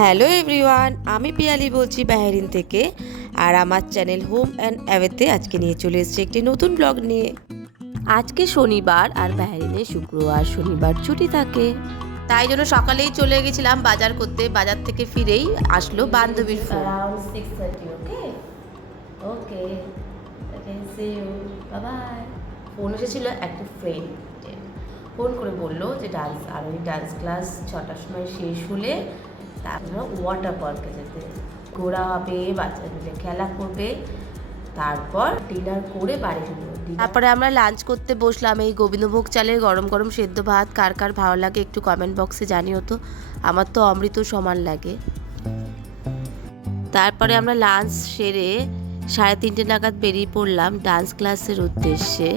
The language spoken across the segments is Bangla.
হ্যালো এভরিওয়ান, আমি পিয়ালি বলছি বাহরিন থেকে। আর আমার চ্যানেল হোম অ্যান্ড অ্যাওয়েতে আজকে নিয়ে চলে এসেছি একটি নতুন ব্লগ নিয়ে। আজকে শনিবার আর বাহরিনে শুক্রবার শনিবার ছুটি থাকে, তাই জন্য সকালেই চলে গেছিলাম বাজার করতে। বাজার থেকে ফিরেই আসলো বান্ধবীর ফোন। ফোন এসেছিল একটা ফ্রেন্ড, ফোন করে বললো যে ডান্স আর ওই ডান্স ক্লাস 6টার সময় শেষ হলে তারপর ওয়াটার পার্কে যেতে, ঘোরা হবে, বাচ্চারা মিলে খেলা করবে, তারপর ডিনার করে বাড়ি ফিরবো। তারপরে আমরা লাঞ্চ করতে বসলাম। এই গোবিন্দভোগ চালের গরম গরম সেদ্ধ ভাত কার কার ভালো লাগে একটু কমেন্ট বক্সে জানিও তো। আমার তো অমৃত সমান লাগে। তারপরে আমরা লাঞ্চ সেরে 3:30 নাগাদ বেরিয়ে পড়লাম ডান্স ক্লাসের উদ্দেশ্যে।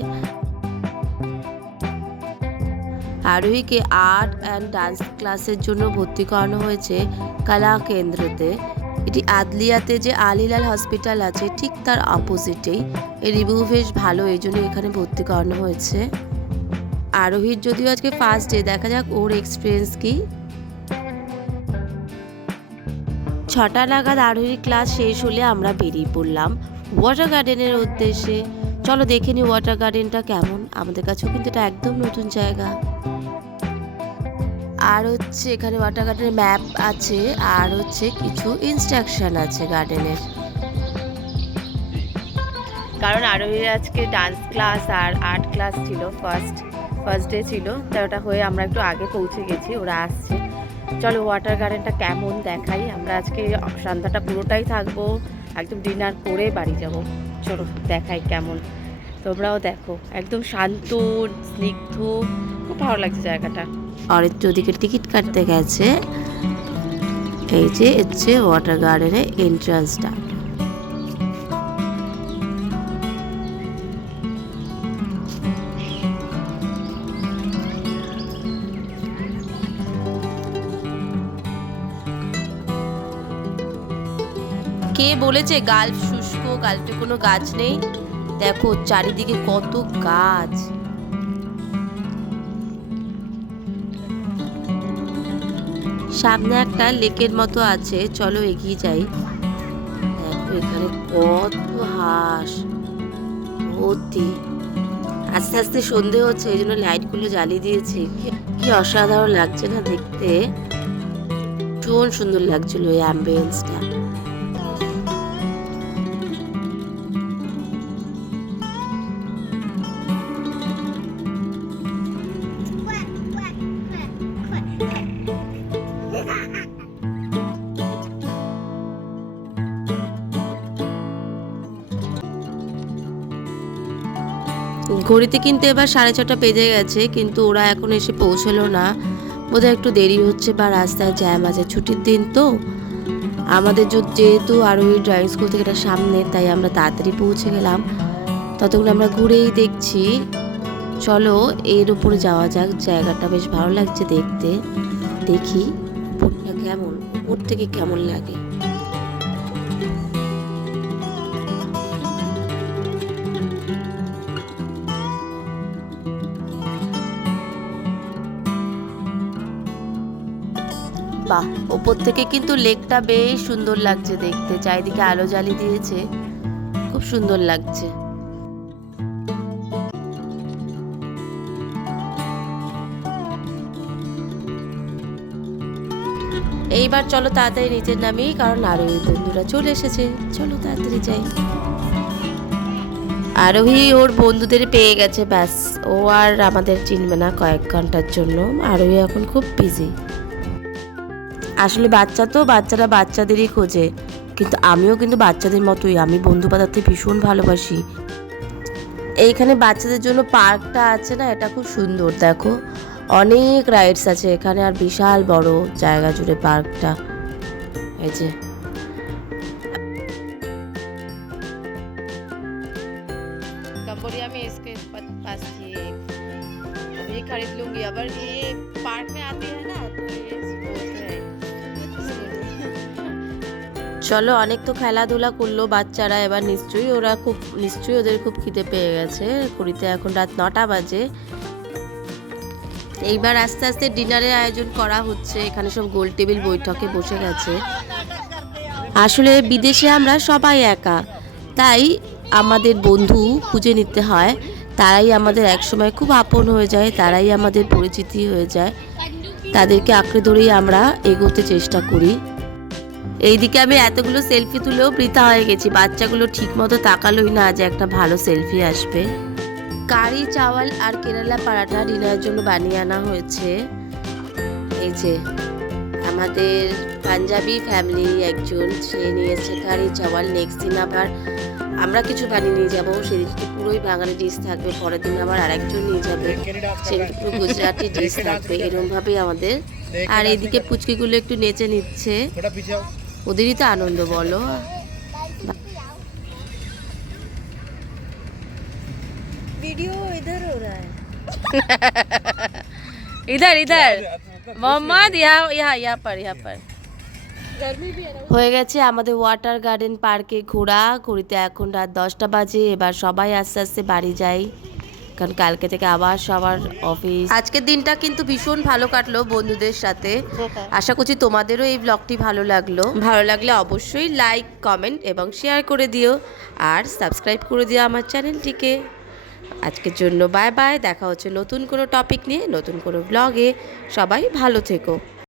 আরোহীকে আর্ট অ্যান্ড ডান্স ক্লাসের জন্য ভর্তি করানো হয়েছে কলা কেন্দ্রতে। এটি আদলিয়াতে যে আল হিলাল হসপিটাল আছে ঠিক তার অপোজিটেই। এর রিভিউ বেশ ভালো, এই জন্য এখানে ভর্তি করানো হয়েছে। আরোহীর যদিও আজকে ফার্স্ট ডে, দেখা যাক ওর এক্সপিরিয়েন্স কি। 6টা নাগাদ আরোহীর ক্লাস শেষ হলে আমরা বেরিয়ে পড়লাম ওয়াটার গার্ডেনের উদ্দেশ্যে। চলো দেখে নি ওয়াটার গার্ডেনটা কেমন। আমাদের কাছেও কিন্তু এটা একদম নতুন জায়গা। আর হচ্ছে এখানে ওয়াটার গার্ডেনের ম্যাপ আছে, আর হচ্ছে কিছু ইনস্ট্রাকশন আছে গার্ডেনের। কারণ আরোহীর আজকে ডান্স ক্লাস আর আর্ট ক্লাস ছিল, ফার্স্ট ডে ছিল, তাই ওটা হয়ে আমরা একটু আগে পৌঁছে গেছি, ওরা আসছে। চলো ওয়াটার গার্ডেনটা কেমন দেখাই। আমরা আজকে সন্ধ্যাটা পুরোটাই থাকবো, একদম ডিনার করে বাড়ি যাব। চলো দেখাই কেমন, তোমরাও দেখো। একদম শান্ত স্নিগ্ধ, খুব ভালো লাগছে জায়গাটা। অরেঞ্জ ওদিকে টিকিট কাটতে গেছে। এই যে হচ্ছে ওয়াটার গার্ডেনের এন্ট্রান্সটা। কে বলেছে গাল্ফ শুষ্ক, গাল্ফে কোনো গাছ নেই? দেখো চারিদিকে কত গাছ। সামনে একটা লেকের মতো আছে, চলো এগিয়ে যাই। দেখো এখানে কত হাঁস ভর্তি। আস্তে আস্তে সন্ধে হচ্ছে, এই জন্য লাইটগুলো জ্বালিয়ে দিয়েছে। কি অসাধারণ লাগছে না দেখতে, ভীষণ সুন্দর লাগছিল এই অ্যাম্বিয়েন্সটা। ঘড়িতে কিন্তু এবার 6:30 বেজে গেছে, কিন্তু ওরা এখন এসে পৌঁছলো না, বোধহয় একটু দেরি হচ্ছে বা রাস্তায় জ্যাম আছে। ছুটির দিন তো আমাদের, যেহেতু আরোহী ড্রাইভিং স্কুল থেকে এটা সামনে, তাই আমরা তাড়াতাড়ি পৌঁছে গেলাম। ততক্ষণ আমরা ঘুরেই দেখছি। চলো এর উপরে যাওয়া যাক, জায়গাটা বেশ ভালো লাগছে দেখতে। দেখি উপরটা কেমন, উপর থেকে কেমন লাগে। বাহ, ওপর থেকে কিন্তু লেকটা বেশ সুন্দর লাগছে দেখতে, চারিদিকে আলো জ্বালিয়ে দিয়েছে, খুব সুন্দর লাগছে। এইবার চলো তাড়াতাড়ি নিচে নামি, কারণ আরোহী বন্ধুরা চলে এসেছে। চলো তাড়াতাড়ি যাই। আরোহী ওর বন্ধুদের পেয়ে গেছে, ব্যাস ও আর আমাদের চিনবে না কয়েক ঘন্টার জন্য। আরোহী এখন খুব বিজি। আসলে বাচ্চা তো, বাচ্চারা বাচ্চাদেরই খোঁজে, কিন্তু আমিও কিন্তু বাচ্চাদের মতোই, আমি বন্ধু বাঁধাতে ভীষণ ভালোবাসি। এইখানে বাচ্চাদের জন্য পার্কটা আছে না, এটা খুব সুন্দর। দেখো অনেক রাইডস আছে এখানে, আর বিশাল বড় জায়গা জুড়ে পার্কটা। এই যে कंबोडिया में इसके पास थी एक, अभी खरीद लूंगी। अगर ये पार्क में आती है ना तो ये बोलते हैं। চলো অনেক তো খেলাধুলা করলো বাচ্চারা, এবার নিশ্চয়ই ওদের খুব খিদে পেয়ে গেছে। ঘড়িতে এখন রাত 9টা বাজে। এইবার আস্তে আস্তে ডিনারের আয়োজন করা হচ্ছে। এখানে সব গোল টেবিল বৈঠকে বসে গেছে। আসলে বিদেশে আমরা সবাই একা, তাই আমাদের বন্ধু খুঁজে নিতে হয়। তারাই আমাদের একসময় খুব আপন হয়ে যায়, তারাই আমাদের পরিচিতি হয়ে যায়। তাদেরকে আঁকড়ে ধরেই আমরা এগোতে চেষ্টা করি। এইদিকে আমি এতগুলো সেলফি তুলেও বৃথা হয়ে গেছি, বাচ্চাগুলো ঠিক মতো তাকালোই না যে একটা ভালো সেলফি আসবে। কারি চাওয়াল আর কেরালা পারাঠা ডিনারের জন্য বানিয়ে আনা হয়েছে। এই যে আমাদের পাঞ্জাবি ফ্যামিলি একজন, সে নিয়েছে কারি চাওয়াল। নেক্সট দিন আবার আমরা কিছু বানিয়ে নিয়ে যাবো, সেদিনকে পুরোই বাঙালি ডিশ থাকবে। পরের দিন আবার আরেকজন নিয়ে যাবে, সেদিনকে পুরো গুজরাটি ডিশ থাকবে। এরকমভাবেই আমাদের। আর এইদিকে পুচকিগুলো একটু নেচে নিচ্ছে, ওদেরই তো আনন্দ বলো। वीडियो इधर हो रहा है। इधर इधर मोहम्मद यहाँ यहाँ यहाँ पर হয়ে গেছে আমাদের ওয়াটার গার্ডেন পার্কে ঘোরা। ঘুরিতে এখন রাত 10টা বাজে। এবার সবাই আস্তে আস্তে বাড়ি যাই, কারণ কালকে থেকে আবার সবার অফিস। আজকের দিনটা কিন্তু ভীষণ ভালো কাটলো বন্ধুদের সাথে। আশা করছি তোমাদেরও এই ব্লগটি ভালো লাগলো। ভালো লাগলে অবশ্যই লাইক, কমেন্ট এবং শেয়ার করে দিও, আর সাবস্ক্রাইব করে দিও আমার চ্যানেলটিকে। আজকের জন্য বাই বাই। দেখা হচ্ছে নতুন কোনো টপিক নিয়ে, নতুন কোনো ব্লগে। সবাই ভালো থেকো।